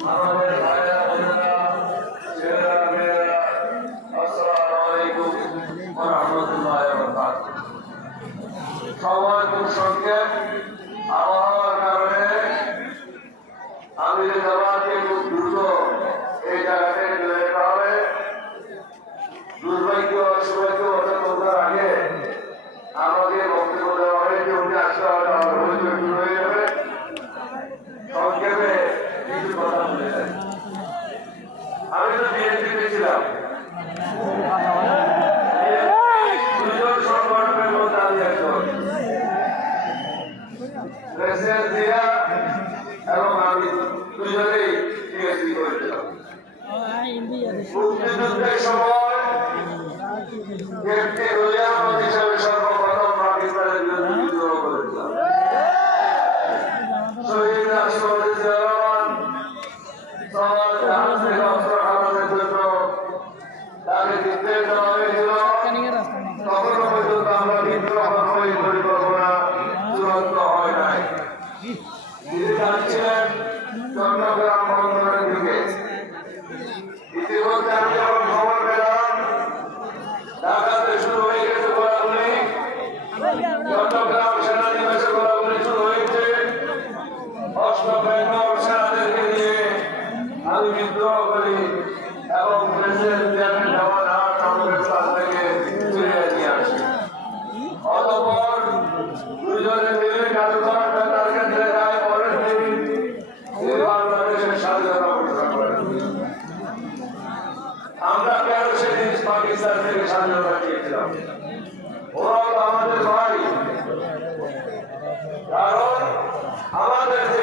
Amén. মুক্তিযুদ্ধের সময় ব্যক্তি রোজা হিসাবে সর্বপ্রথম পাকিস্তানের বিরুদ্ধে বিদ্রোহ করেছিলাম শহীদ রাষ্ট্রপতি জিয়ারহমান আমরা ওরা আমাদের ভাই কারণ আমাদের যে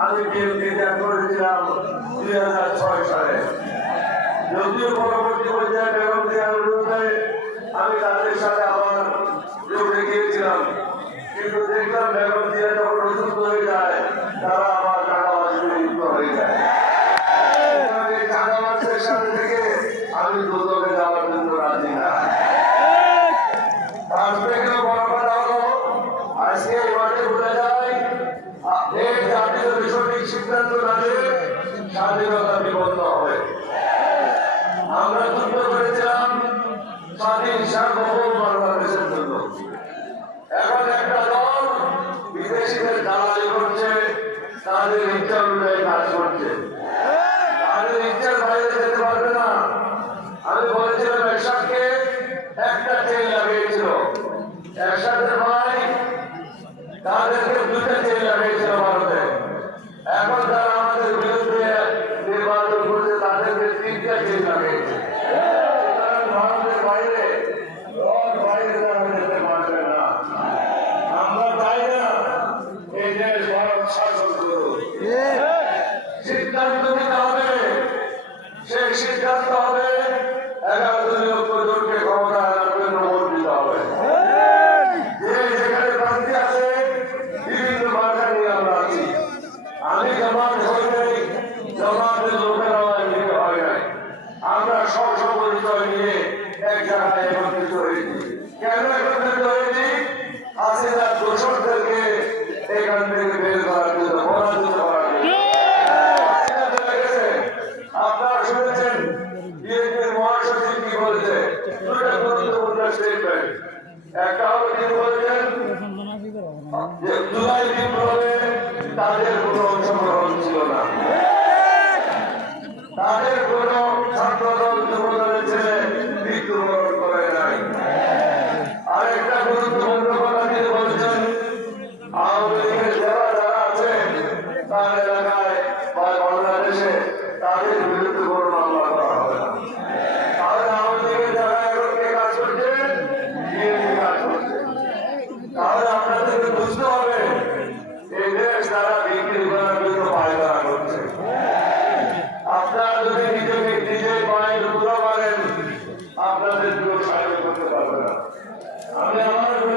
আমি বিএনপিতে করেছিলাম দুই হাজার ছয় সালে। যদিও পরবর্তী পর্যায়ে বেগম দেওয়ার অনুরোধে আমি তাদের সাথে তাদের ইচ্ছা অনুযায়ী কাজ করছে। তাদের ইচ্ছার বাইরে যেতে পারবে না। আমি বলেছিলাম একসাথে একটা ট্রেন লাগিয়েছিল। একসাথে ভাই তাদের তাদের কোনো অংশগ্রহণ ছিল না। তাদের কোন আরেকটা গুরুত্বপূর্ণ কথা তিনি বলছেন, আওয়ামী লীগের যারা যারা আছেন, তাদের আপনাদের সাহায্য করতে পারবে না আমি আমার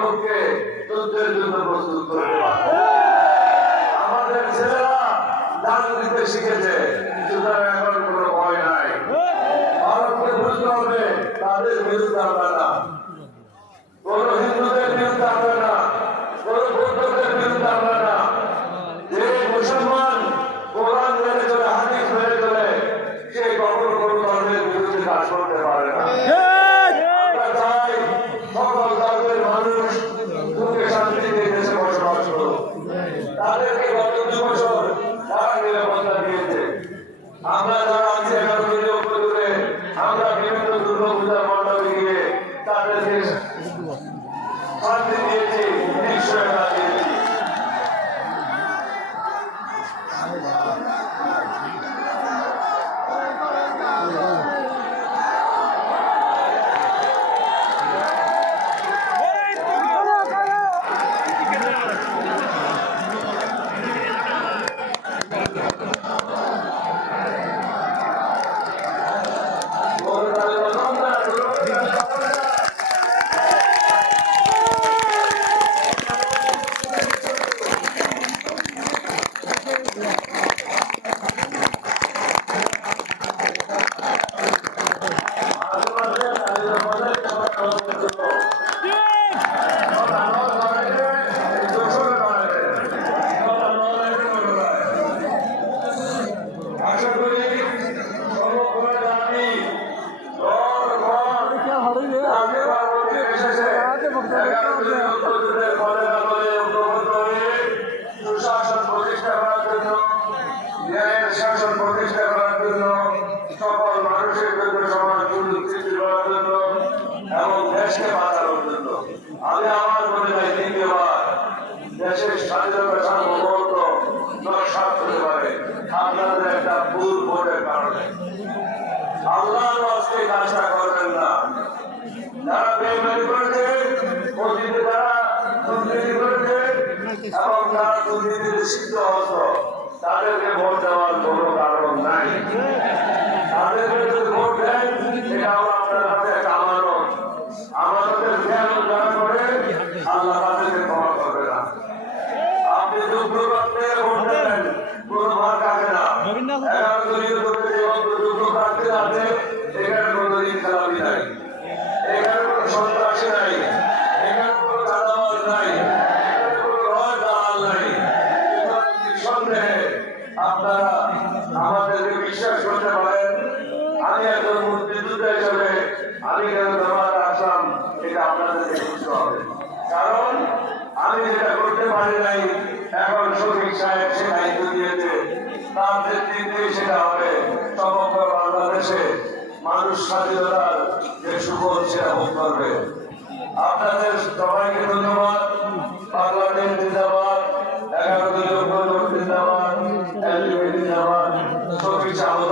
দেশগুলোকে যুদ্ধের জন্য প্রস্তুত করে আমাদের ছেলেরা রাজনীতিতে শিখেছে, সুতরাং এখন কোনো ভয় নাই। ভারতকে বুঝতে হবে, তাদের বিরুদ্ধে আমরা Hallelujah. শাসন প্রতিষ্ঠা করার জন্য সকল মানুষের জন্য সমাজ উন্নতির আপনারা আমাদেরকে বিশ্বাস করতে পারেন আমি একজন মুক্তিযুদ্ধ হিসেবে আমি কেন ধর্মার আসলাম এটা আপনাদের বুঝতে হবে কারণ আমি যেটা করতে পারি নাই, এখন শফিক সাহেব সে দায়িত্ব দিয়েছে। তার নেতৃত্বে সেটা হবে সমগ্র বাংলাদেশে মানুষ স্বাধীনতার যে সুফল সেটা ভোগ করবে আপনাদের সবাইকে ধন্যবাদ পার্লামেন্ট জিন্দাবাদ এগারো লোক জিন্দাবাদ জিন্দাবাদ শফিক সাহেব